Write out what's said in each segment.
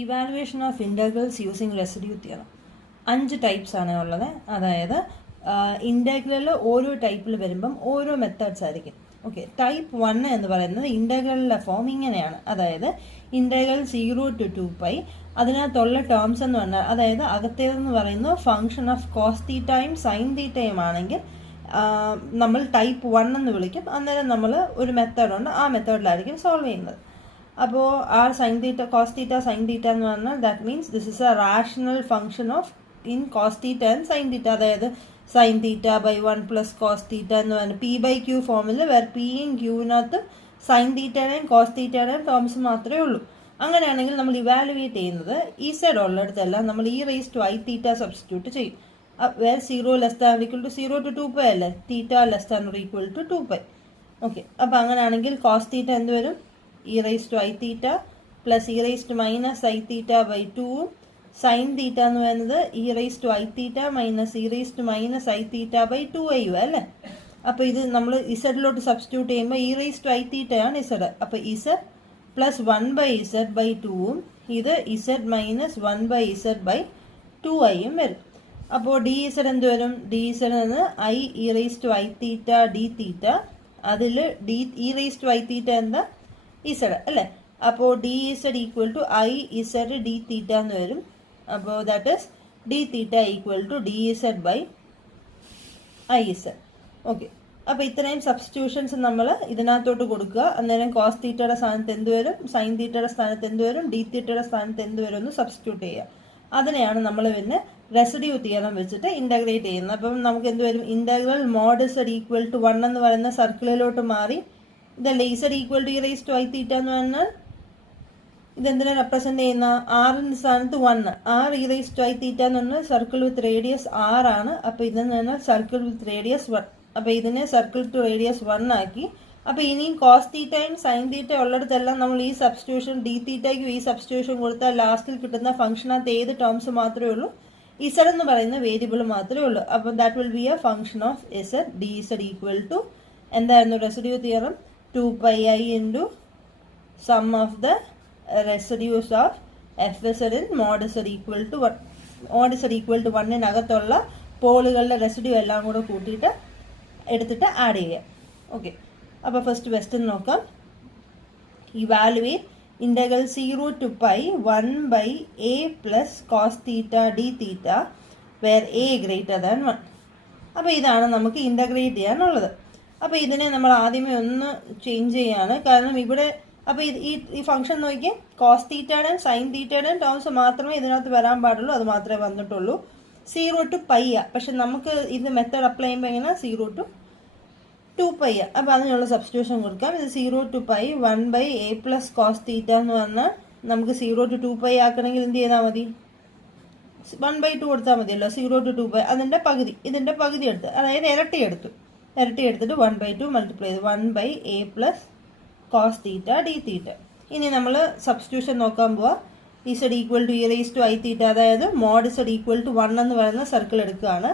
Evaluation of integrals using residue theorem 5 types ആണ് ഉള്ളത്. അതായത് ഇൻ്റഗ്രൽ ഓരോ ടൈപ്പിൽ വരുമ്പം ഓരോ മെത്തേഡ്സ് ആയിരിക്കും. ഓക്കെ, ടൈപ്പ് 1 എന്ന് പറയുന്നത് ഇൻ്റഗ്രലിൻ്റെ ഫോം ഇങ്ങനെയാണ്. അതായത് ഇൻ്റഗ്രൽ 0 to 2π, അതിനകത്തുള്ള ടേംസ് എന്ന് പറഞ്ഞാൽ അതായത് അകത്തേതെന്ന് പറയുന്നത് ഫംഗ്ഷൻ ഓഫ് കോസ് തീറ്റയും സൈൻ തീറ്റയും ആണെങ്കിൽ നമ്മൾ ടൈപ്പ് 1 എന്ന് വിളിക്കും. അന്നേരം നമ്മൾ ഒരു മെത്തേഡുണ്ട്, ആ മെത്തേഡിലായിരിക്കും സോൾവ് ചെയ്യുന്നത്. അപ്പോൾ R sine theta cos theta sine theta എന്ന് പറഞ്ഞാൽ that means this is a rational function of in cos theta and sine theta. അതായത് sine theta by 1 plus cos theta എന്ന് പറഞ്ഞാൽ P/Q ഫോമിൽ വേറെ പിയും ക്യൂവിനകത്ത് സൈൻ തീറ്റയുടെയും കോസ് തീറ്റയുടെയും ടേംസ് മാത്രമേ ഉള്ളൂ. അങ്ങനെയാണെങ്കിൽ നമ്മൾ ഇവാലുവേറ്റ് ചെയ്യുന്നത് ഇസഡ് ഉള്ളിടത്തെല്ലാം നമ്മൾ e⁻i തീറ്റ സബ്സ്റ്റിറ്റ്യൂട്ട് ചെയ്യും. Where 0 less than equal to 0 to 2π അല്ലേ, theta less than equal to 2π. Okay, അപ്പോൾ അങ്ങനെയാണെങ്കിൽ കോസ് തീറ്റ എന്ത് വരും? e⁻i theta plus e⁻i theta by 2, sine theta എന്ന് പറയുന്നത് e⁻i theta minus e⁻i theta by 2i അല്ലേ. അപ്പോൾ ഇത് നമ്മൾ ഇസഡിലോട്ട് സബ്സ്റ്റിറ്റ്യൂട്ട് ചെയ്യുമ്പോൾ e⁻i തീറ്റയാണ് ഇസഡ്. അപ്പോൾ ഇസഡ് പ്ലസ് 1/z ബൈ 2ഉം ഇത് ഇസഡ് മൈനസ് 1/z ബൈ 2iയും വരും. അപ്പോൾ ഡി ഇസഡ് എന്ത് വരും? ഡി ഇസഡ് എന്ന് i e⁻i theta D theta, അതിൽ ഡി e⁻i തീറ്റ എന്താ? ഇസഡ് അല്ലേ. അപ്പോൾ D Z equal to I Z D theta എന്ന് വരും. അപ്പോൾ that is D theta equal to D Z by I Z. Okay, അപ്പോൾ ഇത്രയും സബ്സ്റ്റിറ്റ്യൂഷൻസ് നമ്മൾ ഇതിനകത്തോട്ട് കൊടുക്കുക. അന്നേരം കോസ് തീറ്റയുടെ സ്ഥാനത്ത് എന്ത് വരും? സൈൻ തീറ്റയുടെ സ്ഥാനത്ത് എന്ത് വരും? ഡി തീറ്റയുടെ സ്ഥാനത്ത് എന്ത് വരും എന്ന് സബ്സ്റ്റിറ്റ്യൂട്ട് ചെയ്യുക. അതിനെയാണ് നമ്മൾ പിന്നെ റെസിഡ്യൂ തിയറം വെച്ചിട്ട് ഇൻ്റഗ്രേറ്റ് ചെയ്യുന്നത്. അപ്പം നമുക്ക് എന്ത് വരും? Integral mod Z equal to 1 എന്ന് പറയുന്ന സർക്കിളിലോട്ട് മാറി ഇതല്ലേ ഇസഡ് ഈക്വൽ ടു e⁻i തീറ്റ എന്ന് പറഞ്ഞാൽ ഇതെന്തിനാണ് റെപ്രസെന്റ് ചെയ്യുന്ന? ആറിൻ്റെ സ്ഥാനത്ത് 1, ആർ e⁻i തീറ്റ എന്ന് പറഞ്ഞാൽ സർക്കിൾ വിത്ത് റേഡിയസ് 6 ആണ്. അപ്പോൾ ഇതെന്ന് പറഞ്ഞാൽ സർക്കിൾ വിത്ത് റേഡിയസ് 1. അപ്പോൾ ഇതിനെ സർക്കിൾ ടു റേഡിയസ് 1 ആക്കി. അപ്പോൾ ഇനിയും കോസ് തീറ്റയും സൈൻ തീറ്റ ഉള്ളിടത്തെല്ലാം നമ്മൾ ഈ സബ്സ്റ്റിറ്റ്യൂഷൻ ഡി തീറ്റയ്ക്കും ഈ സബ്സ്റ്റിറ്റ്യൂഷൻ കൊടുത്താൽ ലാസ്റ്റിൽ കിട്ടുന്ന ഫംഗ്ഷനകത്ത് ഏത് ടേംസ് മാത്രമേ ഉള്ളൂ? ഇസഡ് എന്ന് പറയുന്ന വേരിയബിൾ മാത്രമേ ഉള്ളൂ. അപ്പോൾ that will be a function of Z. D Z equal to എന്തായിരുന്നു residue theorem? 2πi into sum of the residues of fz in mod z equal to 1. mod z equal to 1-നകത്തുള്ള പോളുകളുടെ residue എല്ലാം കൂടെ കൂട്ടിയിട്ട് എടുത്തിട്ട് add ചെയ്യാം. Okay, അപ്പോൾ first question നോക്കാം. Evaluate integral 0 to π 1/a plus cos theta D theta where a greater than 1. അപ്പോൾ ഇതാണ് നമുക്ക് ഇൻ്റഗ്രേറ്റ് ചെയ്യാനുള്ളത്. അപ്പോൾ ഇതിനെ നമ്മൾ ആദ്യമേ ഒന്ന് ചേഞ്ച് ചെയ്യാണ്. കാരണം ഇവിടെ അപ്പോൾ ഈ ഫംഗ്ഷൻ നോക്കിയാൽ കോസ് തീറ്റയുടെയും സൈൻ തീറ്റയുടെയും ടേംസ് മാത്രമേ ഇതിനകത്ത് വരാൻ പാടുള്ളൂ, അത് മാത്രമേ വന്നിട്ടുള്ളൂ. 0 to π. പക്ഷെ നമുക്ക് ഇത് മെത്തേഡ് അപ്ലൈ ചെയ്യുമ്പോൾ എങ്ങനെ? 0 to 2π. അപ്പോൾ അതിനുള്ള സബ്സ്റ്റിറ്റ്യൂഷൻ കൊടുക്കാം. ഇത് 0 to π 1/a plus cos theta എന്ന് പറഞ്ഞാൽ നമുക്ക് 0 to 2π ആക്കണമെങ്കിൽ എന്ത് ചെയ്താൽ മതി? 1/2 കൊടുത്താൽ മതിയല്ലോ. 0 to 2π അതിൻ്റെ പകുതി, ഇതിൻ്റെ പകുതി എടുത്ത്, അതായത് ഇരട്ടി എടുത്തിട്ട് 1/2 മൾട്ടിപ്ലൈ ചെയ്ത് 1/a plus cos theta D theta. ഇനി നമ്മൾ സബ്സ്റ്റിറ്റ്യൂഷൻ നോക്കാൻ പോവാം. ഇസഡ് ഈക്വൽ ടു e⁻i തീറ്റ, അതായത് മോഡ് ഇസഡ് ഈക്വൽ ടു 1 എന്ന് പറയുന്ന സർക്കിൾ എടുക്കുകയാണ്.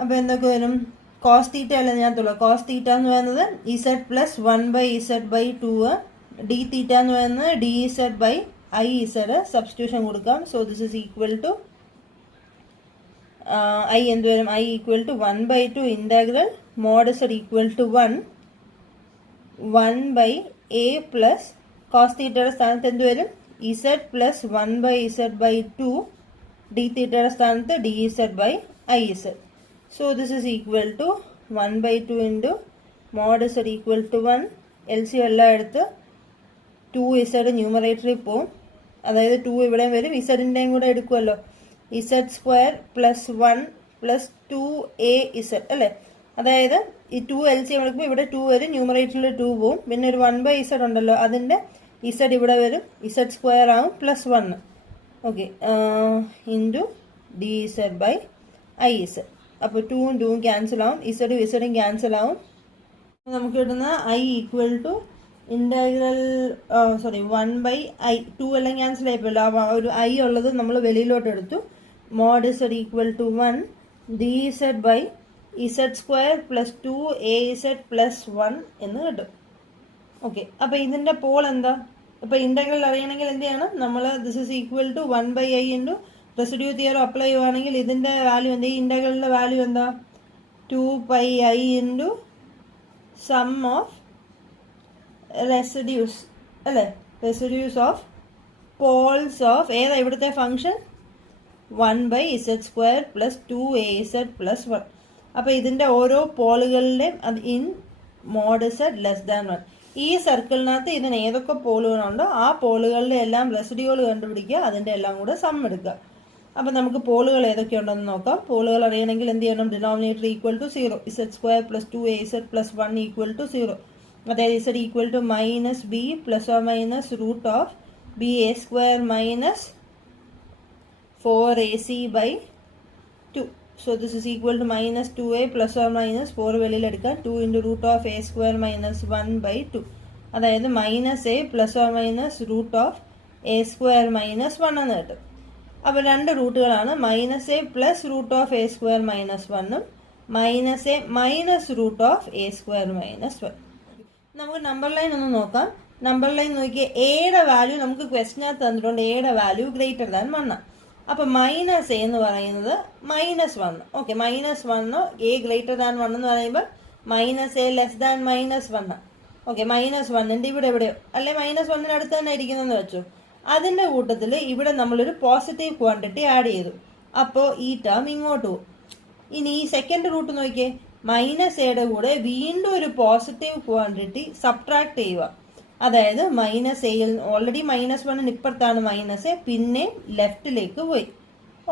അപ്പോൾ എന്തൊക്കെ വരും? കോസ് തീറ്റ അല്ല ഇതിനകത്തുള്ളൂ. കോസ് തീറ്റ എന്ന് പറയുന്നത് Z plus 1/z by 2, D theta എന്ന് പറയുന്നത് D Z by I Z. Substitution കൊടുക്കാം. So this is equal to I എന്ത് വരും? I equal to 1/2 integral mod Z equal to 1/a plus cos തീറ്റയുടെ സ്ഥാനത്ത് എന്ത് വരും? Z plus 1/z by 2, d തീറ്റയുടെ സ്ഥാനത്ത് d Z by I z. So this is equal to 1/2 into mod Z equal to 1. LCM എല്ലാം എടുത്ത് 2z ന്യൂമറേറ്ററിൽ പോവും. അതായത് 2 ഇവിടെയും വരും, ഇസഡിൻ്റെയും കൂടെ എടുക്കുമല്ലോ. Z square plus 1 plus 2az അല്ലേ. അതായത് ഈ 2 LCM എടുക്കുമ്പോൾ ഇവിടെ 2 വരും, ന്യൂമറേറ്ററിൽ 2 പോവും. പിന്നെ ഒരു 1/z ഉണ്ടല്ലോ, അതിൻ്റെ ഇസഡ് ഇവിടെ വരും, ഇസഡ് സ്ക്വയർ ആവും plus 1. Okay, into d Z by I z. അപ്പോൾ 2ഉം 2ഉം ക്യാൻസൽ ആവും, ഇസഡും ഇസഡും ക്യാൻസൽ ആവും. നമുക്ക് കിട്ടുന്ന I equal to integral 1/i. 2 എല്ലാം ക്യാൻസൽ ആയിപ്പോയല്ലോ. ഒരു ഐ ഉള്ളത് നമ്മൾ വെളിയിലോട്ട് എടുത്തു. Mod Z equal to 1 d Z by z square plus 2az plus 1 എന്ന് കിട്ടും. ഓക്കെ, അപ്പോൾ ഇതിൻ്റെ പോൾ എന്താ? ഇപ്പോൾ ഇൻ്റഗ്രൽ അറിയണമെങ്കിൽ എന്ത് ചെയ്യണം? നമ്മൾ this is equal to 1/i into residue theorem apply ചെയ്യുവാണെങ്കിൽ ഇതിൻ്റെ വാല്യൂ എന്ത്? ഈ ഇൻ്റഗ്രലിൻ്റെ വാല്യൂ എന്താ? 2πi into sum of residues അല്ലേ? റെസിഡ്യൂസ് ഓഫ് പോൾസ് ഓഫ് ഏതാ ഇവിടുത്തെ function? 1/z² plus 2az plus 1. അപ്പോൾ ഇതിൻ്റെ ഓരോ പോളുകളുടെയും അത് in mod z less than 1. ഈ സർക്കിളിനകത്ത് ഇതിന് ഏതൊക്കെ പോളുകളുണ്ടോ ആ പോളുകളുടെ എല്ലാം റെസിഡ്യൂകൾ കണ്ടുപിടിക്കുക, അതിൻ്റെ എല്ലാം കൂടെ സം എടുക്കുക. അപ്പോൾ നമുക്ക് പോളുകൾ ഏതൊക്കെയുണ്ടെന്ന് നോക്കാം. പോളുകൾ അറിയണമെങ്കിൽ എന്ത് ചെയ്യണം? Denominator equal to 0, z² plus 2az plus 1 equal to 0. അതായത് z equal to minus b plus or minus root of ba² minus 4ac by 2. So this is equal to minus 2a plus or minus 4 വെളിയിലെടുക്കുക. 2 into root of a² minus 1 by 2. അതായത് minus A plus or minus root of a² minus 1 എന്ന് കിട്ടും. അപ്പോൾ രണ്ട് റൂട്ടുകളാണ്, minus A plus root of a² minus 1ഉം minus A minus root of a² minus 1. നമുക്ക് number line ഒന്ന് നോക്കാം. നമ്പർ ലൈൻ നോക്കിയാൽ എയുടെ വാല്യൂ നമുക്ക് ക്വസ്റ്റിനകത്ത് തന്നിട്ടുണ്ട്. എയുടെ വാല്യൂ ഗ്രേറ്റർ ദാൻ 1. അപ്പോൾ മൈനസ് എ എന്ന് പറയുന്നത് -1. ഓക്കെ, -1 എ ഗ്രേറ്റർ ദാൻ 1 എന്ന് പറയുമ്പോൾ minus A less than -1. Okay, -1ൻ്റെ ഇവിടെ എവിടെയോ അല്ലെ -1ന് അടുത്ത് തന്നെ ഇരിക്കുന്നതെന്ന് വെച്ചു. അതിൻ്റെ കൂട്ടത്തിൽ ഇവിടെ നമ്മളൊരു പോസിറ്റീവ് ക്വാണ്ടിറ്റി ആഡ് ചെയ്തു. അപ്പോൾ ഈ ടേം ഇങ്ങോട്ട് പോകും. ഇനി ഈ സെക്കൻഡ് റൂട്ട് നോക്കിയേ, മൈനസ് എയുടെ കൂടെ വീണ്ടും ഒരു പോസിറ്റീവ് ക്വാണ്ടിറ്റി സബ്ട്രാക്ട് ചെയ്യുക. അതായത് മൈനസ് എയിൽ ഓൾറെഡി -1ന് ഇപ്പുറത്താണ് മൈനസ് എ, പിന്നെ ലെഫ്റ്റിലേക്ക് പോയി.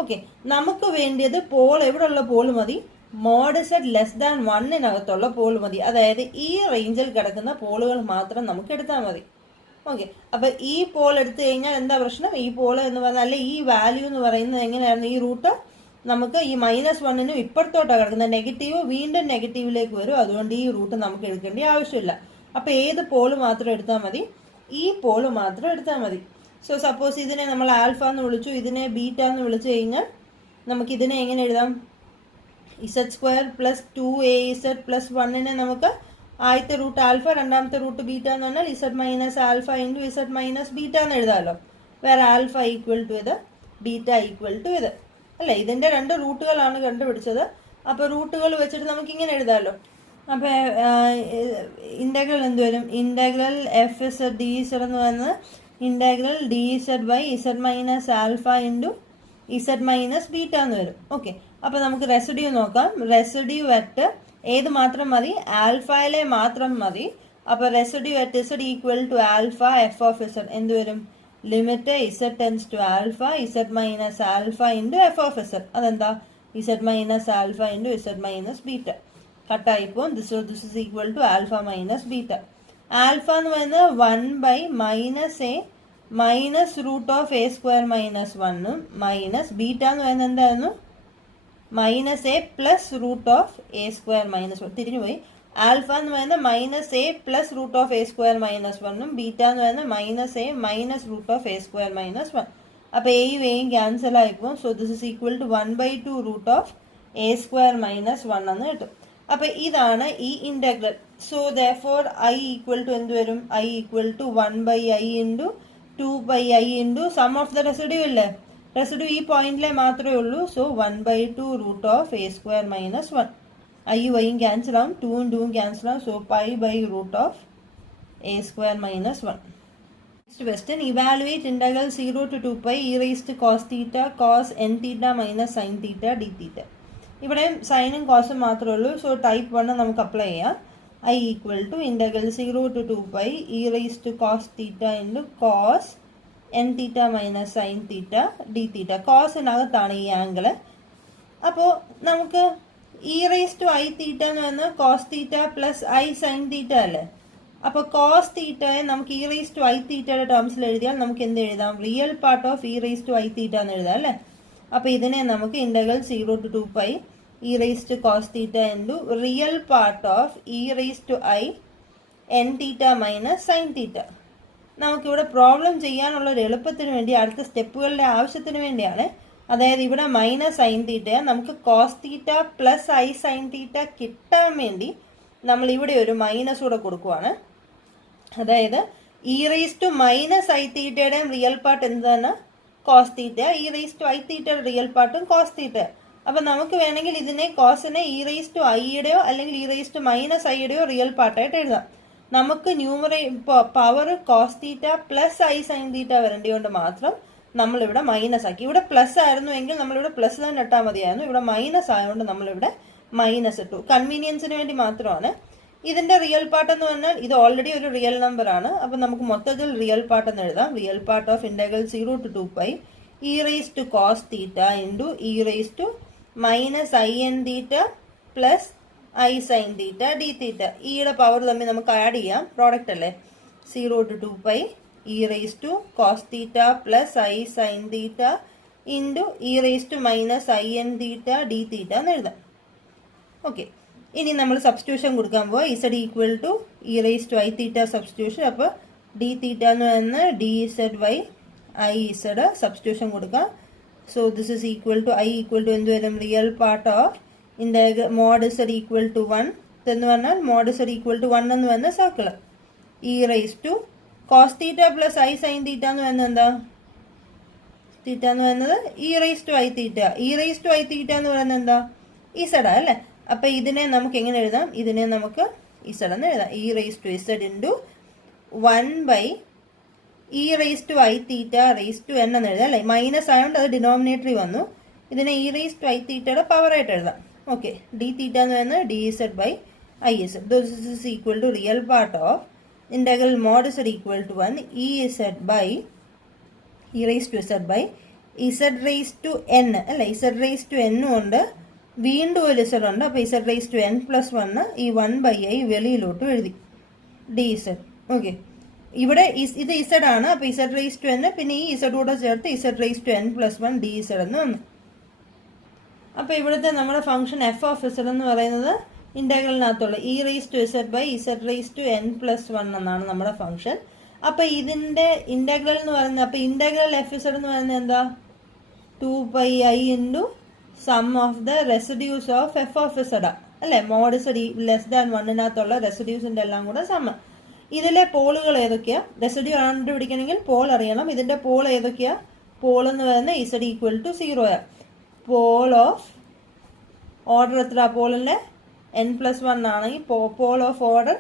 ഓക്കെ, നമുക്ക് വേണ്ടിയത് പോൾ എവിടെയുള്ള പോൾ മതി? മോഡ് z ലെസ് ദാൻ 1-നകത്തുള്ള പോൾ മതി. അതായത് ഈ റേഞ്ചിൽ കിടക്കുന്ന പോളുകൾ മാത്രം നമുക്ക് എടുത്താൽ മതി. ഓക്കെ, അപ്പോൾ ഈ പോൾ എടുത്തു കഴിഞ്ഞാൽ എന്താ പ്രശ്നം? ഈ പോൾ എന്ന് പറഞ്ഞാൽ അല്ലെ ഈ വാല്യൂ എന്ന് പറയുന്നത് എങ്ങനെയായിരുന്നു? ഈ റൂട്ട് നമുക്ക് ഈ -1നും ഇപ്പുറത്തോട്ടാണ് കിടക്കുന്നത്. നെഗറ്റീവ് വീണ്ടും നെഗറ്റീവിലേക്ക് വരും. അതുകൊണ്ട് ഈ റൂട്ട് നമുക്ക് എടുക്കേണ്ട ആവശ്യമില്ല. അപ്പോൾ ഏത് പോള് മാത്രം എടുത്താൽ മതി? ഈ പോള് മാത്രം എടുത്താൽ മതി. സോ സപ്പോസ് ഇതിനെ നമ്മൾ ആൽഫ എന്ന് വിളിച്ചു, ഇതിനെ ബീറ്റ എന്ന് വിളിച്ചു കഴിഞ്ഞാൽ നമുക്കിതിനെ എങ്ങനെ എഴുതാം? z² പ്ലസ് 2az പ്ലസ് 1നെ നമുക്ക് ആദ്യത്തെ റൂട്ട് ആൽഫ, രണ്ടാമത്തെ റൂട്ട് ബീറ്റ എന്ന് പറഞ്ഞാൽ z minus alpha into z minus beta എന്ന് എഴുതാമല്ലോ. വേറെ ആൽഫ ഈക്വൽ ടു ഇത്, ബീറ്റ ഈക്വൽ ടു ഇത് അല്ലേ? ഇതിൻ്റെ രണ്ട് റൂട്ടുകളാണ് കണ്ടുപിടിച്ചത്. അപ്പോൾ റൂട്ടുകൾ വെച്ചിട്ട് നമുക്കിങ്ങനെ എഴുതാമല്ലോ. അപ്പോൾ ഇൻ്റഗ്രൽ എന്ത് വരും? Integral f z d z എന്ന് പറയുന്നത് integral d z by z minus alpha into z minus beta എന്ന് വരും. ഓക്കെ, അപ്പോൾ നമുക്ക് റെസിഡ്യൂ നോക്കാം. റെസിഡ്യൂ അറ്റ് ഏത് മാത്രം മതി? ആൽഫയിലെ മാത്രം മതി. അപ്പോൾ residue at z equal to alpha F of z എന്ത് വരും? Limit z tends to alpha z minus alpha into F of z. അതെന്താ? z minus alpha into z minus beta. കട്ടായിപ്പോൾ this is equal to alpha minus beta. Alpha എന്ന് പറയുന്നത് 1 minus A minus root of a² minus 1ഉം minus beta എന്ന് പറയുന്നത് എന്തായിരുന്നു? Minus A plus root of a² minus 1. തിരിഞ്ഞുപോയി. Alpha എന്ന് പറയുന്നത് minus A plus root of a² minus 1ഉം ബീറ്റ എന്ന് പറയുന്നത് minus A minus root of a² minus 1. അപ്പോൾ എയും എയും ക്യാൻസൽ ആയിപ്പോൾ. So this is equal to 1/2 root of a² minus 1 എന്ന് കിട്ടും. അപ്പോൾ ഇതാണ് ഈ integral. So therefore I equal to എന്ത് വരും? I equal to 1/i into 2πi into sum of the residue ഇല്ലേ? റെസിഡ്യൂ ഈ പോയിന്റിലെ മാത്രമേ ഉള്ളൂ. So 1/2 root of a² minus 1. ഐയും വൈയും ക്യാൻസൽ ആവും, 2ഉം 2ഉം ക്യാൻസൽ ആവും. So pi by root of a² minus 1. Next question, evaluate integral 0 to 2π e raised cos θ cos n θ minus sin θ d θ. ഇവിടെയും സൈനും കോസും മാത്രമേ ഉള്ളൂ. സോ ടൈപ്പ് 1 നമുക്ക് അപ്ലൈ ചെയ്യാം. I equal to integral 0 to 2π e raised cos θ into cos n θ minus sin θ d θ. കോസിനകത്താണ് ഈ angle. അപ്പോൾ നമുക്ക് e raised to i θ എന്ന് പറയുന്നത് cos θ പ്ലസ് i sin θ അല്ലേ? അപ്പോൾ കോസ് തീറ്റയെ നമുക്ക് e raised to i θയുടെ ടേംസിൽ എഴുതിയാൽ നമുക്ക് എന്ത് എഴുതാം? Real part of e raised to i θ എന്ന് എഴുതാം അല്ലേ? അപ്പോൾ ഇതിനെ നമുക്ക് integral 0 to 2π e raised to cos θ into real part of e raised to i n θ minus sin θ. നമുക്കിവിടെ പ്രോബ്ലം ചെയ്യാനുള്ളൊരു എളുപ്പത്തിന് വേണ്ടി അടുത്ത സ്റ്റെപ്പുകളുടെ ആവശ്യത്തിന് വേണ്ടിയാണ്. അതായത് ഇവിടെ മൈനസ് sin θ നമുക്ക് കോസ് θ പ്ലസ് i sin θ കിട്ടാൻ വേണ്ടി നമ്മൾ ഇവിടെ ഒരു മൈനസ് കൂടെ കൊടുക്കുവാണ്. അതായത് E raise to minus I തീറ്റയുടെയും റിയൽ പാർട്ട് എന്താണ്? Cos theta. E raise to I തീറ്റയുടെ റിയൽ പാർട്ടും കോസ് തീറ്റ. അപ്പം നമുക്ക് വേണമെങ്കിൽ ഇതിനെ കോസിനെ ഇ റേസ് ടു ഐയുടെയോ അല്ലെങ്കിൽ ഇ റേസ് ടു മൈനസ് ഐയുടെയോ റിയൽ പാർട്ടായിട്ട് എഴുതാം. നമുക്ക് power cos theta plus I sine theta വരേണ്ടതുകൊണ്ട് മാത്രം നമ്മളിവിടെ മൈനസ് ആക്കി. ഇവിടെ പ്ലസ് ആയിരുന്നു എങ്കിൽ നമ്മളിവിടെ പ്ലസ് തന്നെ ഇട്ടാൽ മതിയായിരുന്നു. ഇവിടെ മൈനസ് ആയതുകൊണ്ട് നമ്മളിവിടെ മൈനസ് ഇട്ടു. കൺവീനിയൻസിന് വേണ്ടി മാത്രമാണ്. ഇതിന്റെ റിയൽ പാർട്ട് എന്ന് പറഞ്ഞാൽ ഇത് ഓൾറെഡി ഒരു റിയൽ നമ്പർ ആണ്. അപ്പം നമുക്ക് മൊത്തത്തിൽ റിയൽ പാർട്ട് എന്ന് എഴുതാം. Real part of integral 0 to 2π E raise to cos theta into E raise to minus I N theta plus I sine theta D theta. ഇയുടെ പവർ തമ്മിൽ നമുക്ക് ആഡ് ചെയ്യാം, പ്രോഡക്റ്റ് അല്ലേ. 0 to 2π E raise to cos theta plus I sine theta into E raise to minus I N theta D theta എന്ന് എഴുതാം. Okay, ഇനി നമ്മൾ substitution കൊടുക്കാൻ പോവാം. Z equal to E raise to I theta substitution. അപ്പോൾ D theta എന്ന് പറയുന്നത് D Z by I Z substitution കൊടുക്കാം. So this is equal to I equal to എന്ത് വരും? Real part of integral mod Z equal to 1 എന്ന് പറഞ്ഞാൽ mode Z equal to 1 എന്ന് പറയുന്ന circle. E raise to cos theta plus I sine theta എന്ന് പറയുന്നത് എന്താ? തീറ്റ എന്ന് പറയുന്നത് E raise to I theta. E raise to I theta എന്ന് പറയുന്നത് എന്താ? ഇസഡാ അല്ലേ. അപ്പം ഇതിനെ നമുക്ക് എങ്ങനെ എഴുതാം? ഇതിനെ നമുക്ക് ഇസഡ് എന്ന് എഴുതാം. E raise to z into 1 by e raise to I theta raise to n എന്ന് എഴുതാം അല്ലേ. മൈനസ് ആയതുകൊണ്ട് അത് ഡിനോമിനേറ്ററിൽ വന്നു. ഇതിനെ ഇ റേസ് ടു ഐ തീറ്റയുടെ പവറായിട്ട് എഴുതാം. ഓക്കെ, ഡി തീറ്റ എന്ന് പറയുന്നത് D Z by I z. This is equal to real part of integral mod Z equal to 1 e z by e raise to Z by Z raise to n അല്ലേ. Z raise to എന്നും ഉണ്ട്, വീണ്ടും ഒരു z ഉണ്ട്. അപ്പോൾ z raise to N plus 1 ഈ 1/i വെളിയിലോട്ട് എഴുതി ഡി ഇസഡ്. ഓക്കെ, ഇവിടെ ഇത് ഇസഡ് ആണ്. അപ്പോൾ ഇസഡ് റേസ് ടു എൻ പിന്നെ ഈ ഇസഡ് കൂടെ ചേർത്ത് z raise to N plus 1 d Z എന്ന് വന്നു. അപ്പോൾ ഇവിടുത്തെ നമ്മുടെ ഫംഗ്ഷൻ എഫ് ഓഫ് ഇസഡ് എന്ന് പറയുന്നത് ഇന്റഗ്രലിനകത്തുള്ള E raise to Z by Z raise to N plus 1 എന്നാണ് നമ്മുടെ ഫംഗ്ഷൻ. അപ്പോൾ ഇതിന്റെ ഇന്റഗ്രൽ എന്ന് പറയുന്നത്, അപ്പോൾ ഇന്റഗ്രൽ എഫ് ഇസഡ് എന്ന് പറയുന്നത് എന്താ? 2πi into sum of the residues of f of z അല്ലേ. മോഡ് ഇസഡ് ലെസ് ദാൻ 1-നകത്തുള്ള റെസിഡ്യൂസിന്റെ എല്ലാം കൂടെ സമ്മ. ഇതിലെ പോളുകൾ ഏതൊക്കെയാ? റെസിഡ്യൂ കണ്ടുപിടിക്കണമെങ്കിൽ പോൾ അറിയണം. ഇതിന്റെ പോൾ ഏതൊക്കെയാ? പോൾ എന്ന് പറയുന്നത് z equal to 0. Pole of order എത്ര? പോളിന്റെ n+1 ആണെങ്കിൽ പോൾ ഓഫ് ഓർഡർ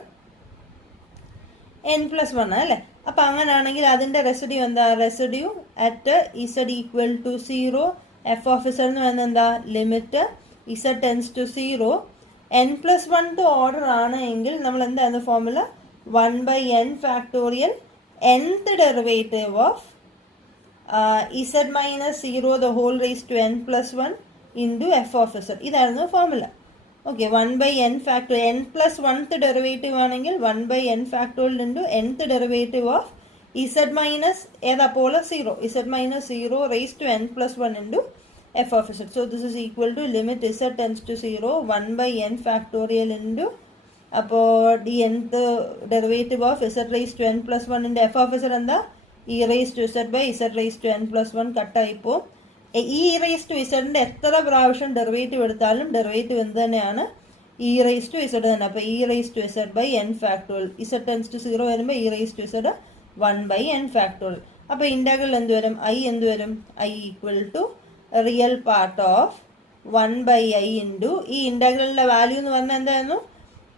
n+1 അല്ലേ. അപ്പൊ അങ്ങനെയാണെങ്കിൽ അതിന്റെ റെസിഡ്യൂ എന്താ? Residue at Z equal to 0 F of Z എന്ന് പറയുന്നത് എന്താ? Limit Z tends to 0 n+1 order ആണ് എങ്കിൽ നമ്മൾ എന്തായിരുന്നു formula? 1/n factorial nth derivative of Z minus 0 the whole raise to n+1 into F of Z. ഇതായിരുന്നു formula. Okay, 1/n factorial n+1th derivative ആണെങ്കിൽ 1/n factorial into nth derivative of Z minus ഏതാ? Pole 0. Z minus 0 raise to n+1 into F of Z. So this is equal to limit Z tends to 0 1/n factorial into അപ്പോൾ D nth derivative of Z raise to n+1 into F of Z എന്താ? E raise to Z by Z raise to n+1 കട്ടായിപ്പോൾ E raise to ഇസഡിന്റെ എത്ര പ്രാവശ്യം derivative എടുത്താലും derivative എന്ത് തന്നെയാണ്? E raise to z തന്നെ. അപ്പോൾ e raise to Z by n factorial. Z tends to 0 വരുമ്പോൾ e raise to z 1/n factorial. അപ്പോൾ ഇന്റഗ്രൽ എന്ത് വരും? ഐ എന്ത് വരും? I equal to real part of 1/i into ഈ ഇന്റഗ്രലിന്റെ വാല്യൂ എന്ന് പറഞ്ഞാൽ എന്തായിരുന്നു?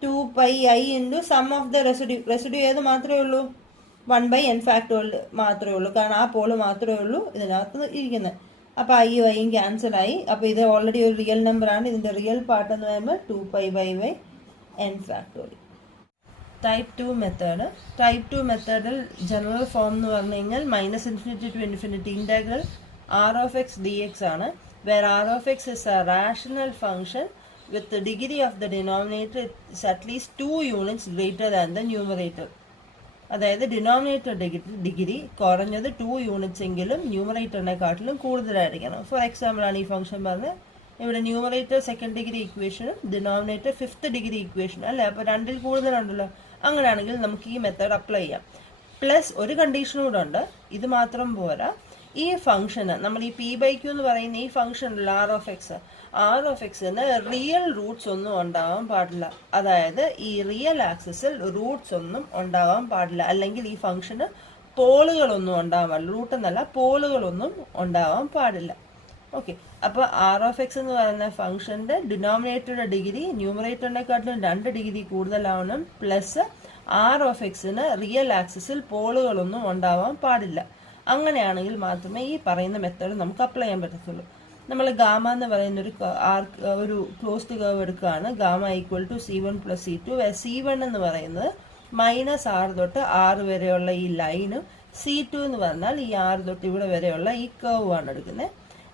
2πi into sum of the residue. Residue ഏത് മാത്രമേ ഉള്ളൂ? 1/n ഫാക്ടോറിയൽ മാത്രമേ ഉള്ളൂ. കാരണം ആ പോള് മാത്രമേ ഉള്ളൂ ഇതിനകത്ത് ഇരിക്കുന്നത്. അപ്പോൾ ഐയും ഐയും ക്യാൻസൽ ആയി. അപ്പോൾ ഇത് ഓൾറെഡി ഒരു റിയൽ നമ്പർ ആണ്. ഇതിന്റെ റിയൽ പാർട്ട് എന്ന് പറയുമ്പോൾ 2π/n factorial. Type 2 method. Type 2 മെത്തേഡിൽ ജനറൽ ഫോം എന്ന് പറഞ്ഞു കഴിഞ്ഞാൽ -∞ to ∞ integral r of x dx ആണ്. where r of x is a rational function with the degree of the denominator is at least 2 units greater than the numerator. അതായത് denominator degree കുറഞ്ഞത് 2 units എങ്കിലും ന്യൂമറേറ്ററിനെക്കാട്ടിലും കൂടുതലായിരിക്കണം. For example ആണ് ഈ function പറഞ്ഞത്. ഇവിടെ numerator second degree ഇക്വേഷനും denominator 5th degree ഇക്വേഷനും അല്ലേ. അപ്പോൾ 2ൽ കൂടുതലുണ്ടല്ലോ. അങ്ങനെയാണെങ്കിൽ നമുക്ക് ഈ മെത്തേഡ് അപ്ലൈ ചെയ്യാം. പ്ലസ് ഒരു കണ്ടീഷൻ കൂടെ ഉണ്ട്. ഇത് മാത്രം പോരാ. ഈ ഫംഗ്ഷന് നമ്മൾ ഈ p/q എന്ന് പറയുന്ന ഈ ഫംഗ്ഷൻ ആർ ഓഫ് എക്സിന് റിയൽ റൂട്ട്സ് ഒന്നും ഉണ്ടാവാൻ പാടില്ല. അതായത് ഈ റിയൽ ആക്സിസിൽ റൂട്ട്സ് ഒന്നും ഉണ്ടാവാൻ പാടില്ല, അല്ലെങ്കിൽ ഈ ഫംഗ്ഷന് പോളുകളൊന്നും ഉണ്ടാവാൻ പാടില്ല. റൂട്ട് എന്നല്ല, പോളുകളൊന്നും ഉണ്ടാവാൻ പാടില്ല. ഓക്കെ, അപ്പോൾ ആർ ഓഫ് എക്സ് എന്ന് പറയുന്ന ഫംഗ്ഷന്റെ ഡിനോമിനേറ്ററുടെ ഡിഗ്രി ന്യൂമറേറ്ററിനെക്കാട്ടിലും 2 ഡിഗ്രി കൂടുതലാവണം. പ്ലസ് ആർ ഓഫ് എക്സിന് റിയൽ ആക്സിസിൽ പോളുകളൊന്നും ഉണ്ടാവാൻ പാടില്ല. അങ്ങനെയാണെങ്കിൽ മാത്രമേ ഈ പറയുന്ന മെത്തേഡ് നമുക്ക് അപ്ലൈ ചെയ്യാൻ പറ്റത്തുള്ളൂ. നമ്മൾ ഗാമ എന്ന് പറയുന്ന ഒരു ക്ലോസ്ഡ് കർവ് എടുക്കുകയാണ്. Gamma equal to C1 + C2. C1 എന്ന് പറയുന്നത് -R തൊട്ട് R വരെയുള്ള ഈ ലൈനും C2 എന്ന് പറഞ്ഞാൽ ഈ R തൊട്ട് ഇവിടെ വരെയുള്ള ഈ കർവ് ആണ് എടുക്കുന്നത്.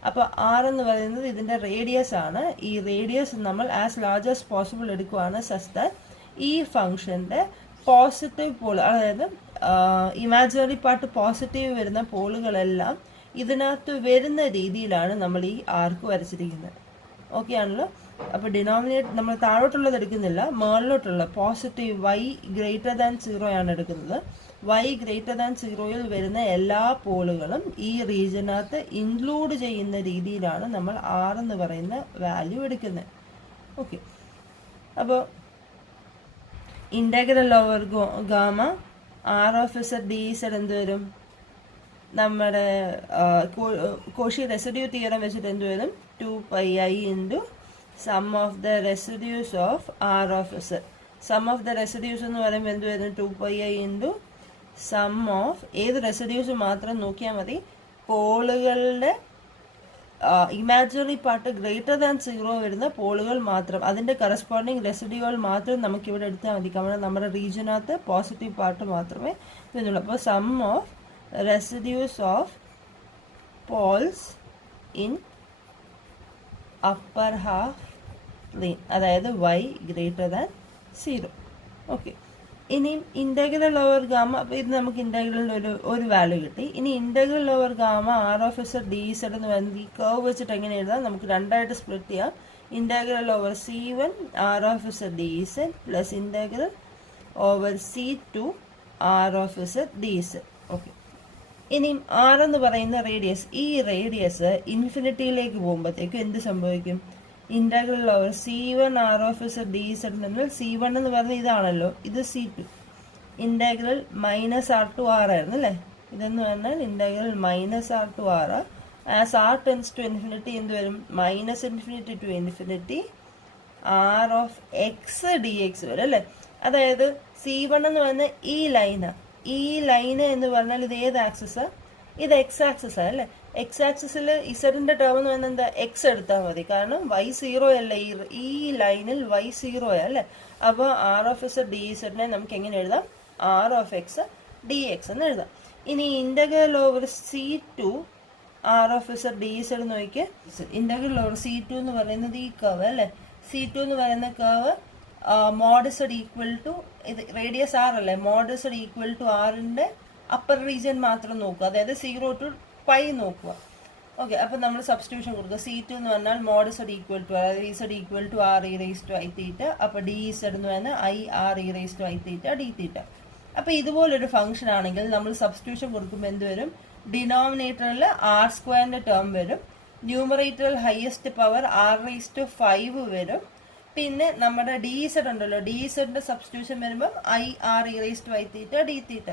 അപ്പോൾ R എന്ന് പറയുന്നത് ഇതിൻ്റെ റേഡിയസ് ആണ്. ഈ റേഡിയസ് നമ്മൾ ആസ് ലാർജ് ആസ് പോസിബിൾ എടുക്കുകയാണ് സച്ച് ദാറ്റ് ഈ ഫംഗ്ഷൻ്റെ പോസിറ്റീവ് പോൾ, അതായത് ഇമാജിനറി പാർട്ട് പോസിറ്റീവ് വരുന്ന പോളുകളെല്ലാം ഇതിനകത്ത് വരുന്ന രീതിയിലാണ് നമ്മൾ ഈ ആർക്ക് വരച്ചിരിക്കുന്നത്. ഓക്കെ ആണല്ലോ. അപ്പോൾ ഡിനോമിനേറ്റ് നമ്മൾ താഴോട്ടുള്ളത് എടുക്കുന്നില്ല, മുകളിലോട്ടുള്ള പോസിറ്റീവ് y>0 ആണ് എടുക്കുന്നത്. y>0 വരുന്ന എല്ലാ പോളുകളും ഈ റീജിയനകത്ത് ഇൻക്ലൂഡ് ചെയ്യുന്ന രീതിയിലാണ് നമ്മൾ R എന്ന് പറയുന്ന വാല്യൂ എടുക്കുന്നത്. ഓക്കെ, അപ്പോൾ integral over gamma r of Z D Z എന്ത് വരും? നമ്മുടെ കോഷി റെസിഡ്യൂ തിയറം വെച്ചിട്ട് എന്ത് വരും? 2πi into sum of the residues of r of z. Sum of the residues എന്ന് പറയുമ്പോൾ എന്ത് വരും? 2πi ഇൻറ്റു സം ഓഫ് ഏത് റെസിഡ്യൂസ് മാത്രം നോക്കിയാൽ മതി. പോളുകളുടെ ഇമാജിനറി പാർട്ട് >0 വരുന്ന പോളുകൾ മാത്രം, അതിൻ്റെ കറസ്പോണ്ടിങ് റെസിഡ്യൂകൾ മാത്രം നമുക്കിവിടെ എടുത്താൽ മതി. കാരണം നമ്മുടെ റീജിയനകത്ത് പോസിറ്റീവ് പാർട്ട് മാത്രമേ വരുന്നുള്ളൂ. അപ്പോൾ sum of residues of poles in upper half plane, അതായത് y>0. ഓക്കെ, ഇനിയും ഇൻ്റഗ്രൽ ഓവർ ഗാമ, അപ്പോൾ ഇത് നമുക്ക് ഇൻ്റഗ്രലിൻ്റെ ഒരു വാല്യൂ കിട്ടി. ഇനി integral over gamma r of Z D Z എന്ന് പറയുന്നത് ഈ കർവ് വെച്ചിട്ട് എങ്ങനെ എഴുതാം? നമുക്ക് രണ്ടായിട്ട് സ്പ്ലിറ്റ് ചെയ്യാം. Integral over C1 r of Z D z plus integral over C2 r of Z D z. Okay, ഇനിയും ആർ എന്ന് പറയുന്ന റേഡിയസ്, ഈ റേഡിയസ് ഇൻഫിനിറ്റിയിലേക്ക് പോകുമ്പോഴത്തേക്കും എന്ത് സംഭവിക്കും? Integral over C1 r of Z D z എന്നാൽ C1 എന്ന് പറഞ്ഞാൽ ഇതാണല്ലോ, ഇത് C2. Integral -R to R ആയിരുന്നു അല്ലേ? ഇതെന്ന് പറഞ്ഞാൽ integral -R to R. As R tends to infinity എന്ത് വരും? -∞ to ∞ R of x d x വരും അല്ലേ? അതായത് C1 എന്ന് പറഞ്ഞാൽ ഈ ലൈനാണ്. ഈ ലൈന് എന്ന് പറഞ്ഞാൽ ഇത് ഏത് ആക്സിസാണ്? ഇത് എക്സ് ആക്സിസാണ് അല്ലേ? എക്സ് ആക്സിസിൽ ഇസഡിൻ്റെ ടേം എന്ന് പറഞ്ഞാൽ എന്താ? എക്സ് എടുത്താൽ മതി. കാരണം y0 അല്ലേ, ഈ ലൈനിൽ y0 അല്ലേ? അപ്പോൾ ആർ ഓഫ് എക്സ് ഡി ഇസഡിനെ നമുക്ക് എങ്ങനെ എഴുതാം? R of x d x എന്ന് എഴുതാം. ഇനി integral over C2 r of x d z നോക്കിയാൽ ഇൻ്റഗ്രൽ ഓവർ C2 എന്ന് പറയുന്നത് ഈ കർവ് അല്ലേ? C2 എന്ന് പറയുന്ന curve mod z equal to ഇത് റേഡിയസ് R അല്ലേ? mod z ഈക്വൽ ടു ആറിൻ്റെ അപ്പർ റീജിയൻ മാത്രം നോക്കുക, അതായത് 0 to π നോക്കുക. ഓക്കെ, അപ്പോൾ നമ്മൾ സബ്സ്റ്റിറ്റ്യൂഷൻ കൊടുക്കുക. C2 എന്ന് പറഞ്ഞാൽ mod z ഈക്വൽ ടു, അതായത് z equal to R e⁻⁴ അപ്പോൾ dz എന്ന് പറഞ്ഞാൽ IR e⁻⁴ dθ. അപ്പോൾ ഇതുപോലൊരു ഫംഗ്ഷൻ ആണെങ്കിൽ നമ്മൾ സബ്സ്റ്റിറ്റ്യൂഷൻ കൊടുക്കുമ്പോൾ എന്ത് വരും? ഡിനോമിനേറ്ററിൽ R² ടേം വരും, ന്യൂമറേറ്ററിൽ ഹയസ്റ്റ് പവർ R⁵ വരും. പിന്നെ നമ്മുടെ dz ഉണ്ടല്ലോ, dz സബ്സ്റ്റിറ്റ്യൂഷൻ വരുമ്പം IR e⁻⁴ dθ.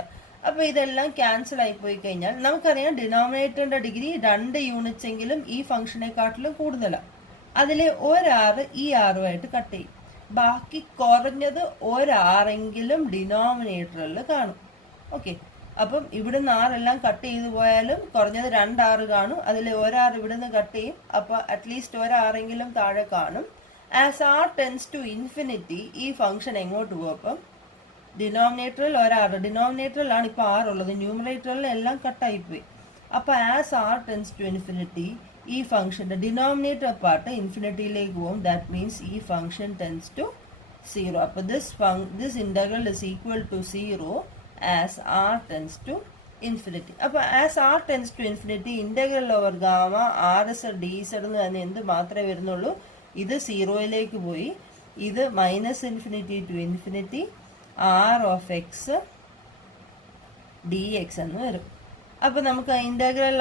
അപ്പോൾ ഇതെല്ലാം ക്യാൻസൽ ആയി പോയി കഴിഞ്ഞാൽ നമുക്കറിയാം ഡിനോമിനേറ്ററിന്റെ ഡിഗ്രി 2 യൂണിറ്റ്സ് എങ്കിലും ഈ ഫംഗ്ഷനെക്കാട്ടിലും കൂടുതലാണ്. അതിലെ ഒരാറ് ഈ ആറുമായിട്ട് കട്ട് ചെയ്യും. ബാക്കി കുറഞ്ഞത് ഒരാറെങ്കിലും ഡിനോമിനേറ്ററിൽ കാണും. ഓക്കെ, അപ്പം ഇവിടുന്ന് ആറെല്ലാം കട്ട് ചെയ്തു പോയാലും കുറഞ്ഞത് 2 ആറ് കാണും. അതിൽ ഒരാറ് ഇവിടുന്ന് കട്ട് ചെയ്യും. അപ്പോൾ അറ്റ്ലീസ്റ്റ് ഒരാറെങ്കിലും താഴെ കാണും. As R tends to infinity ഈ ഫംഗ്ഷൻ എങ്ങോട്ട് പോകും? അപ്പം ഡിനോമിനേറ്ററിൽ ഒരാറ്, ഡിനോമിനേറ്ററിലാണ് ഇപ്പോൾ ആറുള്ളത്, ന്യൂമറേറ്ററിൽ എല്ലാം കട്ടായിപ്പോയി. അപ്പോൾ as R tends to infinity ഈ ഫംഗ്ഷൻ്റെ ഡിനോമിനേറ്റർ പാർട്ട് ഇൻഫിനിറ്റിയിലേക്ക് പോകും. ദാറ്റ് മീൻസ് ഈ ഫംഗ്ഷൻ ടെൻസ് ടു 0. അപ്പോൾ this integral is equal to 0 as R tends to infinity. അപ്പോൾ as R tends to infinity integral over gamma RZ dZ എന്ന് തന്നെ എന്ത് മാത്രമേ വരുന്നുള്ളൂ? ഇത് 0യിലേക്ക് പോയി. ഇത് -∞ to ∞ R of X dx എന്ന് വരും. അപ്പോൾ നമുക്ക് ഇൻ്റഗ്രൽ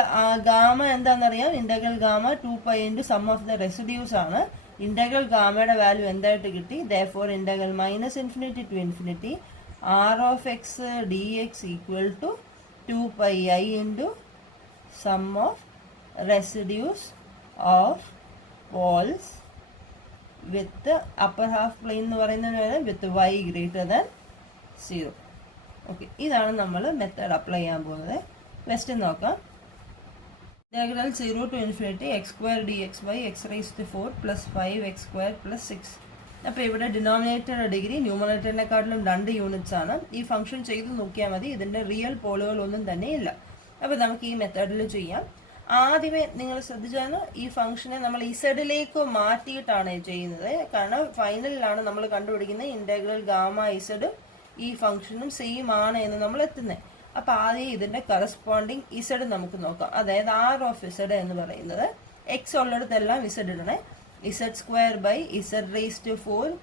ഗാമ എന്താണെന്നറിയാം. Integral gamma 2π into sum of the residues ആണ്. ഇൻ്റഗ്രൽ ഗാമയുടെ വാല്യൂ എന്തായിട്ട് കിട്ടി? Therefore integral -∞ to infinity r of x dx equal to 2πi into sum of residues of poles with upper half plane എന്ന് പറയുന്നതിന് with y greater than 0. Okay, ഇതാണ് നമ്മൾ method apply ചെയ്യാൻ പോകുന്നത്. ക്വസ്റ്റ്യൻ നോക്കാം. Integral 0 to infinity x² dx by x⁴ plus 5x² plus 6. അപ്പോൾ ഇവിടെ ഡിനോമിനേറ്ററുടെ degree ന്യൂമറേറ്ററിനെക്കാട്ടിലും 2 യൂണിറ്റ്സ് ആണ്. ഈ ഫംഗ്ഷൻ ചെയ്ത് നോക്കിയാൽ മതി. ഇതിൻ്റെ റിയൽ പോളുകളൊന്നും തന്നെ ഇല്ല. അപ്പോൾ നമുക്ക് ഈ മെത്തേഡിൽ ചെയ്യാം. ആദ്യമേ നിങ്ങൾ ശ്രദ്ധിച്ചാൽ ഈ ഫംഗ്ഷനെ നമ്മൾ ഇസഡിലേക്ക് മാറ്റിയിട്ടാണ് ചെയ്യുന്നത്. കാരണം ഫൈനലിലാണ് നമ്മൾ കണ്ടുപിടിക്കുന്നത് ഇന്റഗ്രൽ ഗാമ ഇസഡ് ഈ ഫംഗ്ഷനും സെയിം ആണ് എന്ന് നമ്മൾ എത്തുന്നത്. അപ്പോൾ ആദ്യം ഇതിന്റെ കറസ്പോണ്ടിങ് ഇസഡ് നമുക്ക് നോക്കാം. അതായത് r ഓഫ് ഇസഡ് എന്ന് പറയുന്നത് എക്സ് ഉള്ളിടത്തെല്ലാം ഇസഡ് ഇടണേ. z² by z⁴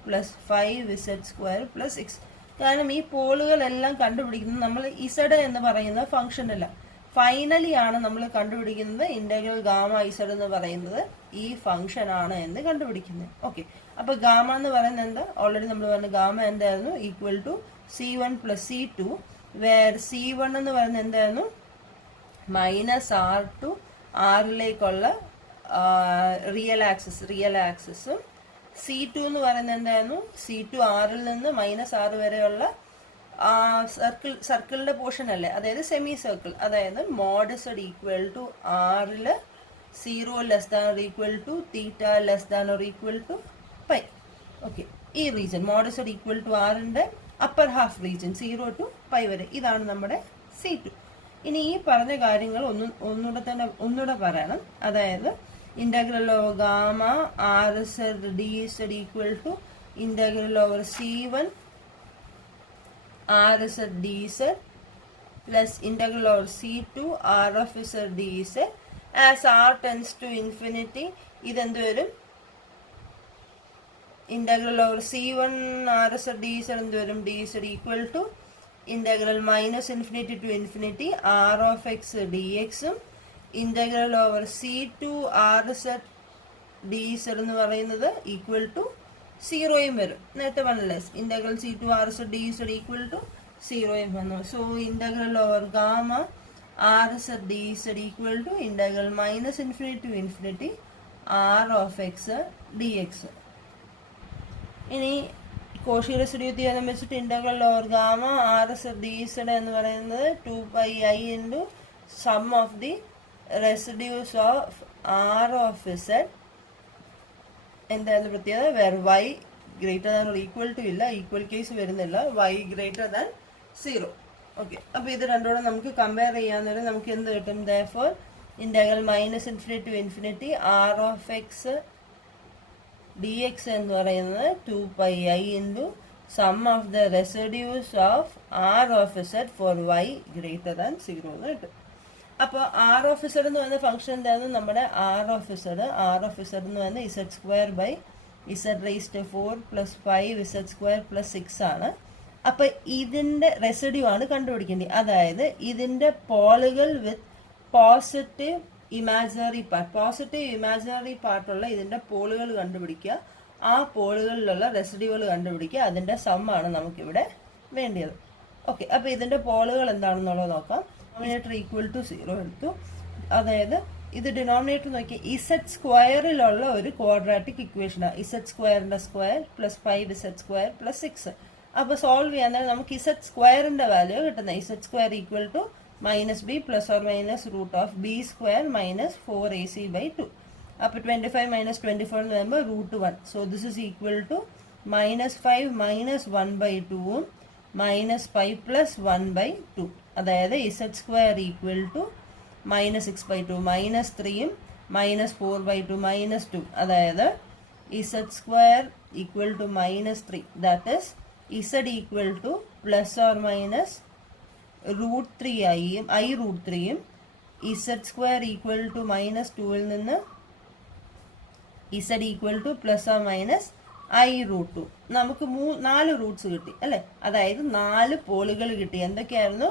plus 5z² plus 6. കാരണം ഈ പോളുകളെല്ലാം കണ്ടുപിടിക്കുന്നത് നമ്മൾ ഇസഡ് എന്ന് പറയുന്ന ഫംഗ്ഷനല്ല, ഫൈനലി ആണ് നമ്മൾ കണ്ടുപിടിക്കുന്നത് ഇന്റഗ്രൽ ഗാമ ഇസഡ് എന്ന് പറയുന്നത് ഈ ഫംഗ്ഷൻ ആണ് എന്ന് കണ്ടുപിടിക്കുന്നത്. ഓക്കെ, അപ്പൊ ഗാമ എന്ന് പറയുന്നത് എന്താ? ഓൾറെഡി നമ്മൾ പറഞ്ഞ ഗാമ എന്തായിരുന്നു? Equal to C1 plus C2, where C1 എന്ന് പറയുന്നത് എന്തായിരുന്നു? -r ടു ആറിലേക്കുള്ള റിയൽ ആക്സിസും C2 എന്ന് പറയുന്നത് എന്തായിരുന്നു? C2 ആറിൽ നിന്ന് -r വരെയുള്ള സർക്കിളിന്റെ പോർഷൻ അല്ലേ, അതായത് സെമി സർക്കിൾ. അതായത് മോഡ്സഡ് ഈക്വൽ ടു ആറില് 0 less than or equal to theta less than or equal to pi. Okay, ഈ റീജൻ മോഡ്സഡ് ഈക്വൽ ടു ആറിന്റെ upper half region 0 to pi വരെ, ഇതാണ് നമ്മുടെ C2. ഇനി ഈ പറഞ്ഞ കാര്യങ്ങൾ ഒന്നുകൂടെ പറയണം. അതായത് integral over gamma r(z) dz equal to integral over C1 r(z) dz plus integral over C2 r of z dz. As r tends to infinity, ഇതെന്ത് വരും? Integral over C1 r(z) dz എന്ത് വരും? dz equal to integral -∞ to infinity r of x dx ഉം integral over C2 r(z) dz എന്ന് പറയുന്നത് equal to 0യും വരും. നേരത്തെ പറഞ്ഞല്ലേ integral C2 r(z) dz equal to 0യും വന്നു. So integral over gamma r(z) dz equal to integral -∞ to infinity r of x dx. ഇനി Cauchy residue theorem വെച്ചിട്ട് integral over gamma r(z) dz എന്ന് പറയുന്നത് 2πi into sum of the residues of r of z. എന്തായാലും പ്രത്യേകത? Where y greater than or equal to ഇല്ല, equal case വരുന്നില്ല, y greater than 0. Okay, അപ്പോൾ ഇത് രണ്ടോടെ നമുക്ക് കമ്പയർ ചെയ്യാൻ നമുക്ക് എന്ത് കിട്ടും? Therefore integral -∞ to infinity r of x dx എന്ന് പറയുന്നത് 2πi into sum of the residues of r of z for y greater than 0 എന്ന് കിട്ടും. അപ്പോൾ r of z എന്ന് പറയുന്ന ഫംഗ്ഷൻ എന്തായിരുന്നു? നമ്മുടെ r of z എന്ന് പറയുന്നത് z² by z⁴ plus 5z² plus 6 ആണ്. അപ്പൊ ഇതിന്റെ റെസിഡ്യൂ ആണ് കണ്ടുപിടിക്കേണ്ടത്. അതായത് ഇതിന്റെ പോളുകൾ വിത്ത് പോസിറ്റീവ് ഇമാജിനറി പാർട്ടുള്ള ഇതിന്റെ പോളുകൾ കണ്ടുപിടിക്കുക, ആ പോളുകളിലുള്ള റെസിഡ്യൂകൾ കണ്ടുപിടിക്കുക. അതിന്റെ സമ്മാണ് നമുക്കിവിടെ വേണ്ടിയത്. ഓക്കെ, അപ്പൊ ഇതിന്റെ പോളുകൾ എന്താണെന്നുള്ളത് നോക്കാം. ഡിനോമിനേറ്റർ ഈക്വൽ ടു 0 എടുത്തു. അതായത് ഇത് ഡിനോമിനേറ്റർ നോക്കി z² ഒരു ക്വാഡ്രാറ്റിക് ഇക്വേഷനാണ്. z² square plus 5z² plus 6. അപ്പോൾ സോൾവ് ചെയ്യാൻ നമുക്ക് z² വാല്യൂ കിട്ടുന്നത് z² equal to -b plus or minus root of b² minus 4ac/2. അപ്പോൾ 25 മൈനസ് 24 എന്ന് പറയുമ്പോൾ √1. So this is equal to -5 minus 1/2 minus 5 plus 1/2. അതായത് z² equal to -6/2 minus 3 minus 4/2 minus 2. അതായത് z² equal to -3. That is z equal to plus or minus √3 i√3യും z² equal to -2ൽ നിന്ന് z equal to plus or minus i√2. നമുക്ക് 4 Roots കിട്ടി അല്ലേ? അതായത് 4 പോളുകൾ കിട്ടി. എന്തൊക്കെയായിരുന്നു?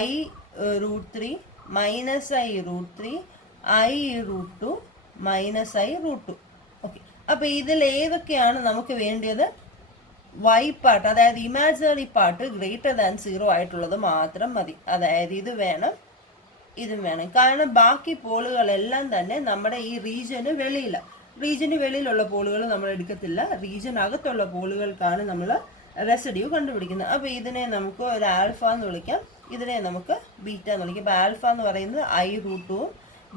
i√3 minus i root 3 i root 2 minus i root 2. Okay, അപ്പോൾ ഇതിൽ ഏതൊക്കെയാണ് നമുക്ക് വേണ്ടിയത്? y പാർട്ട്, അതായത് ഇമാജിനറി പാർട്ട് ഗ്രേറ്റർ ദാൻ 0 ആയിട്ടുള്ളത് മാത്രം മതി. അതായത് ഇത് വേണം, ഇതും വേണം. കാരണം ബാക്കി പോളുകളെല്ലാം തന്നെ നമ്മുടെ ഈ റീജിയന് വെളിയിലുള്ള പോളുകൾ നമ്മൾ എടുക്കത്തില്ല. റീജിയൻ അകത്തുള്ള പോളുകൾക്കാണ് നമ്മൾ റെസിഡ്യൂ കണ്ടുപിടിക്കുന്നത്. അപ്പോൾ ഇതിനെ നമുക്ക് ഒരു ആൽഫ എന്ന് വിളിക്കാം, ഇതിനെ നമുക്ക് ബീറ്റ എന്ന് വിളിക്കാം. അപ്പോൾ ആൽഫ എന്ന് പറയുന്നത് ഐ റൂട്ട് 2,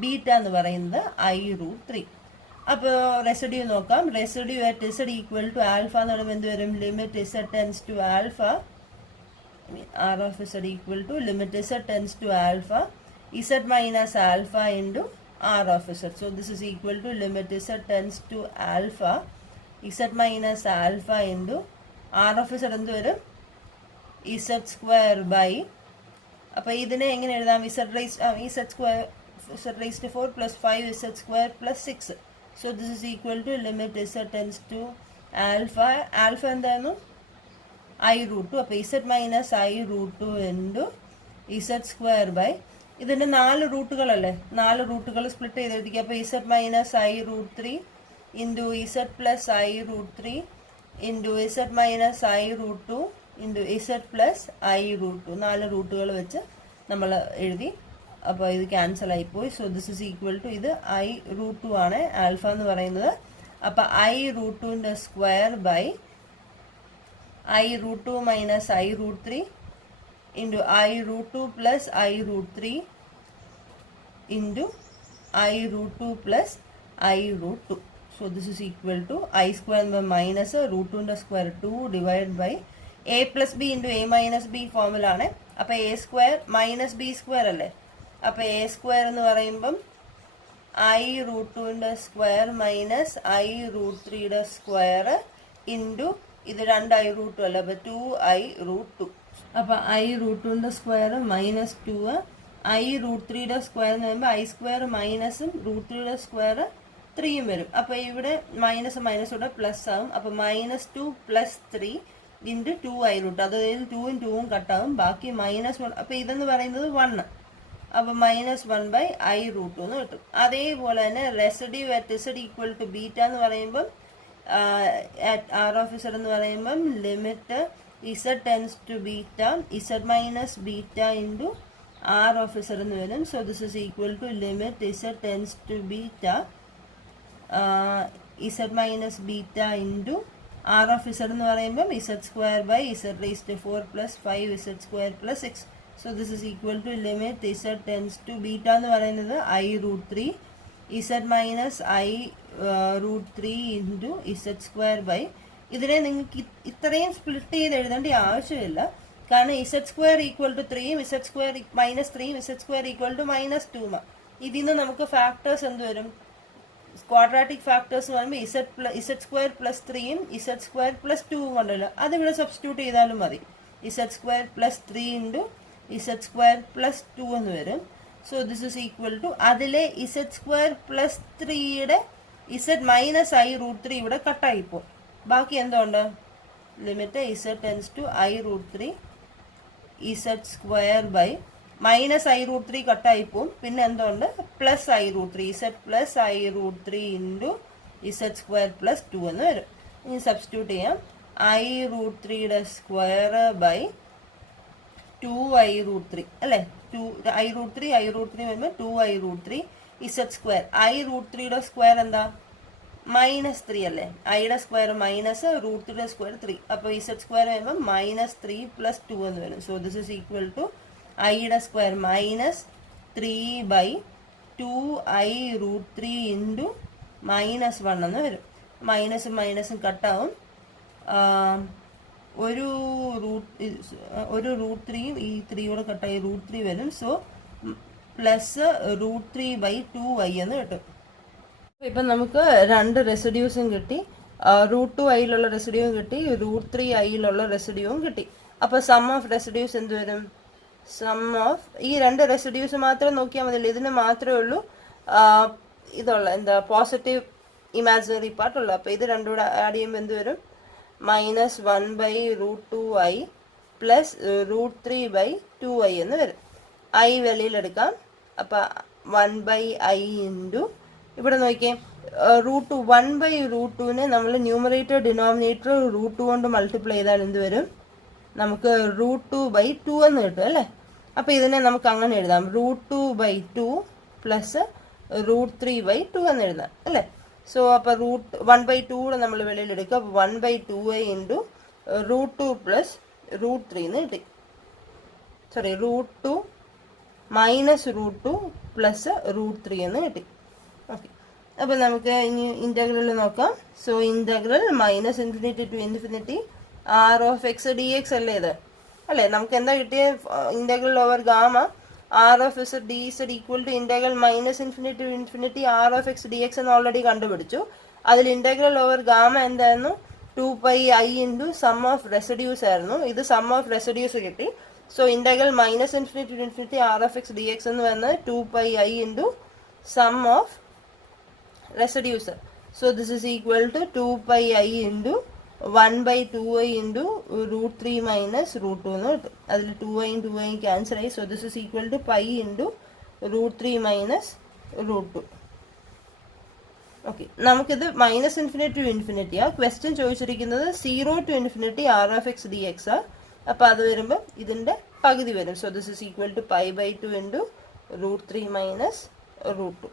ബീറ്റ എന്ന് പറയുന്നത് ഐ റൂട്ട് 3. അപ്പോൾ റെസിഡ്യൂ നോക്കാം. Residue at Z equal to alpha എന്ന് പറയുമ്പോൾ എന്ത് വരും? Limit Z tends to alpha, r of z equal to limit Z tends to alpha z minus alpha into r of z. So this is equal to limit z tends to alpha z minus alpha into r of z എന്ത് വരും? z square by, അപ്പോൾ ഇതിനെ എങ്ങനെ എഴുതാം? z raised to 4 plus 5 z square plus 6. So this is equal to limit z tends to alpha എന്തായിരുന്നു? I root 2. അപ്പോൾ z minus I root 2 into z square by, ഇതിൻ്റെ 4 റൂട്ടുകളല്ലേ, 4 റൂട്ടുകൾ സ്പ്ലിറ്റ് ചെയ്ത് എഴുതിക്കുക. അപ്പോൾ z minus i root 3 into z plus i root 3 into z minus i root 2 into z plus i root 2. 4 റൂട്ടുകൾ വെച്ച് നമ്മൾ എഴുതി. അപ്പോൾ ഇത് ക്യാൻസൽ ആയിപ്പോയി. So this is equal to, ഇത് ഐ റൂട്ട് 2 ആണ് ആൽഫ എന്ന് പറയുന്നത്. അപ്പോൾ ഐ റൂട്ട് 2ൻ്റെ square by i root 2 minus i root 3 into I root 2 plus I root 3 into I root 2 plus I root 2. So this is equal to I square minus root 2 square 2 divided by A plus B into A minus B formula ആണ്. അപ്പോൾ A square minus B square അല്ലേ. അപ്പോൾ A square എന്ന് പറയുമ്പം I root 2 square minus I root 3 square into ഇത് 2 I root 2 അല്ല, അപ്പോൾ 2I root 2. അപ്പോൾ ഐ റൂട്ട് 2ൻ്റെ സ്ക്വയർ മൈനസ് 2, ഐ റൂട്ട് 3യുടെ സ്ക്വയർ എന്ന് പറയുമ്പോൾ ഐ സ്ക്വയർ മൈനസും റൂട്ട് 3യുടെ സ്ക്വയർ 3യും വരും. അപ്പോൾ ഇവിടെ മൈനസ് മൈനസോടെ പ്ലസ് ആവും. അപ്പോൾ minus 2 plus 3 into 2 i root, അതായത് 2ഉം 2ഉം കട്ടാവും, ബാക്കി മൈനസ് 1. അപ്പോൾ ഇതെന്ന് പറയുന്നത് 1, അപ്പോൾ മൈനസ് 1 ബൈ ഐ റൂട്ട് 2 എന്ന് കിട്ടും. അതേപോലെ തന്നെ residue at Z equal to beta എന്ന് പറയുമ്പം ആർ ഓഫ് ഇസഡ് എന്ന് പറയുമ്പം limit z tends to beta z minus beta into r of z എന്ന് വരും. So this is equal to limit z tends to beta z minus beta into r of z എന്ന് പറയുമ്പോൾ z square by z raised to 4 plus 5 z square plus 6. So this is equal to limit z tends to beta എന്ന് പറയുന്നത് I root 3 z minus I root 3 into z square by, ഇതിനെ നിങ്ങൾക്ക് ഇത്രയും split ചെയ്ത് എഴുതേണ്ട ആവശ്യമില്ല. കാരണം z square equal to 3യും ഇസഡ് സ്ക്വയർ മൈനസ് 3യും z square equal to minus 2. ഇതിൽ നിന്ന് നമുക്ക് ഫാക്ടേഴ്സ് എന്ത് വരും? ക്വാഡ്രാറ്റിക് ഫാക്ടേഴ്സ് എന്ന് പറയുമ്പോൾ ഇസഡ് സ്ക്വയർ പ്ലസ് 3യും ഇസഡ് സ്ക്വയർ പ്ലസ് 2ഉം കൊണ്ടല്ലോ, അതിവിടെ സബ്സ്റ്റിറ്റ്യൂട്ട് ചെയ്താലും മതി. Z square plus 3 into z square plus 2 എന്ന് വരും. So this is equal to, അതിലെ ഇസഡ് സ്ക്വയർ പ്ലസ് 3യുടെ ഇസഡ് മൈനസ് ഐ റൂട്ട് 3 ഇവിടെ കട്ടായിപ്പോൾ. ബാക്കി എന്തുണ്ട്? Limit Z tends to i root 3 z square by minus i root 3 കട്ടായിപ്പോവും. പിന്നെ എന്തുണ്ട്? Plus i root 3 z plus i root 3 into z square plus 2 എന്ന് വരും. ഇനി സബ്സ്റ്റിറ്റ്യൂട്ട് ചെയ്യാം. ഐ റൂട്ട് 3യുടെ സ്ക്വയർ ബൈ 2i റൂട്ട് 3 അല്ലേ. ഐ റൂട്ട് 3 വരുമ്പോൾ 2i root 3 z square. I root 3യുടെ സ്ക്വയർ എന്താ? മൈനസ് 3 അല്ലേ. ഐയുടെ സ്ക്വയർ മൈനസ് റൂട്ട് 3യുടെ സ്ക്വയർ 3. അപ്പോൾ ഇസഡ് സ്ക്വയർ വരുമ്പോൾ മൈനസ് 3 പ്ലസ് 2 എന്ന് വരും. So this is equal to ഐയുടെ square minus 3 by 2i root 3 into minus 1 എന്ന് വരും. മൈനസും മൈനസും കട്ടാവും. ഒരു റൂട്ട് 3യും ഈ 3യോടെ കട്ടായി റൂട്ട് 3 വരും. So plus root 3 by 2i എന്ന് കിട്ടും. ഇപ്പം നമുക്ക് 2 റെസിഡ്യൂസും കിട്ടി. റൂട്ട് 2 ഐയിലുള്ള റെസിഡ്യൂവും കിട്ടി, റൂട്ട് 3 ഐയിലുള്ള റെസിഡ്യൂവും കിട്ടി. അപ്പോൾ സം ഓഫ് റെസിഡ്യൂസ് എന്ത് വരും? സം ഓഫ് ഈ 2 റെസിഡ്യൂസ് മാത്രം നോക്കിയാൽ മതിയല്ലോ. ഇതിന് മാത്രമേ ഉള്ളൂ ഇതുള്ള എന്താ പോസിറ്റീവ് ഇമാജിനറി പാർട്ടുള്ളൂ. അപ്പോൾ ഇത് രണ്ടും കൂടെ ആഡ് ചെയ്യുമ്പോൾ എന്ത് വരും? Minus 1 by root 2i plus root 3 by 2i എന്ന് വരും. ഐ വെളിയിലെടുക്കാം. അപ്പം 1/i ഇൻറ്റു ഇവിടെ നോക്കിയേ √2 1/√2നെ നമ്മൾ ന്യൂമറേറ്റർ ഡിനോമിനേറ്റർ √2 കൊണ്ട് മൾട്ടിപ്ലൈ ചെയ്താൽ എന്ത് വരും? നമുക്ക് √2/2 എന്ന് കിട്ടും അല്ലേ? അപ്പം ഇതിനെ നമുക്ക് അങ്ങനെ എഴുതാം, √2/2 പ്ലസ് √3/2 എന്ന് എഴുതാം അല്ലേ? സോ അപ്പോൾ 1/2 കൂടെ നമ്മൾ വെളിയിൽ എടുക്കുക. അപ്പോൾ 1/2i ഇൻറ്റു √2 പ്ലസ് √3 എന്ന് കിട്ടി. സോറി, √2 മൈനസ് √2 പ്ലസ് √3 എന്ന് കിട്ടി. ഓക്കെ, അപ്പോൾ നമുക്ക് ഇനി ഇൻ്റഗ്രൽ നോക്കാം. So integral -∞ to infinity r(x) dx അല്ലേ ഇത്? അല്ലേ, നമുക്ക് എന്താ കിട്ടിയ integral over gamma r(z) dz equal to integral -∞ to infinity r(x) dx എന്ന് ഓൾറെഡി കണ്ടുപിടിച്ചു. അതിൽ ഇൻ്റഗ്രൽ ഓവർ ഗാമ എന്തായിരുന്നു? 2πi into sum of residues ആയിരുന്നു. ഇത് സം ഓഫ് റെസിഡ്യൂസ് കിട്ടി. So integral -∞ to infinity r(x) dx എന്ന് പറയുന്നത് 2πi into sum of residues. So this is equal to 2πi into 1/2i into √3 minus √2 എന്ന് കിട്ടും. അതിൽ 2iയും 2iയും ക്യാൻസൽ ആയി. So this is equal to π into √3 minus √2. Okay, നമുക്കിത് -∞ ടു ഇൻഫിനിറ്റി ആ ക്വസ്റ്റ്യൻ ചോദിച്ചിരിക്കുന്നത് 0 ടു ഇൻഫിനിറ്റി r(x) dx ആ. അപ്പോൾ അത് വരുമ്പോൾ ഇതിൻ്റെ പകുതി വരും. So this is equal to π/2 into √3 minus √2.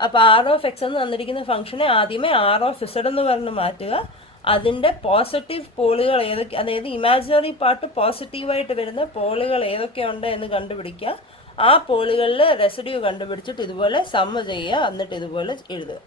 അപ്പോൾ r(x) എന്ന് തന്നിരിക്കുന്ന ഫംഗ്ഷനെ ആദ്യമേ r(z) എന്ന് പറഞ്ഞ് മാറ്റുക. അതിൻ്റെ പോസിറ്റീവ് പോളുകൾ ഏതൊക്കെ, അതായത് ഇമാജിനറി പാർട്ട് പോസിറ്റീവായിട്ട് വരുന്ന പോളുകൾ ഏതൊക്കെയുണ്ട് എന്ന് കണ്ടുപിടിക്കുക. ആ പോളുകളിൽ റെസിഡ്യൂ കണ്ടുപിടിച്ചിട്ട് ഇതുപോലെ സമ്മ് ചെയ്യുക, എന്നിട്ട് ഇതുപോലെ എഴുതുക.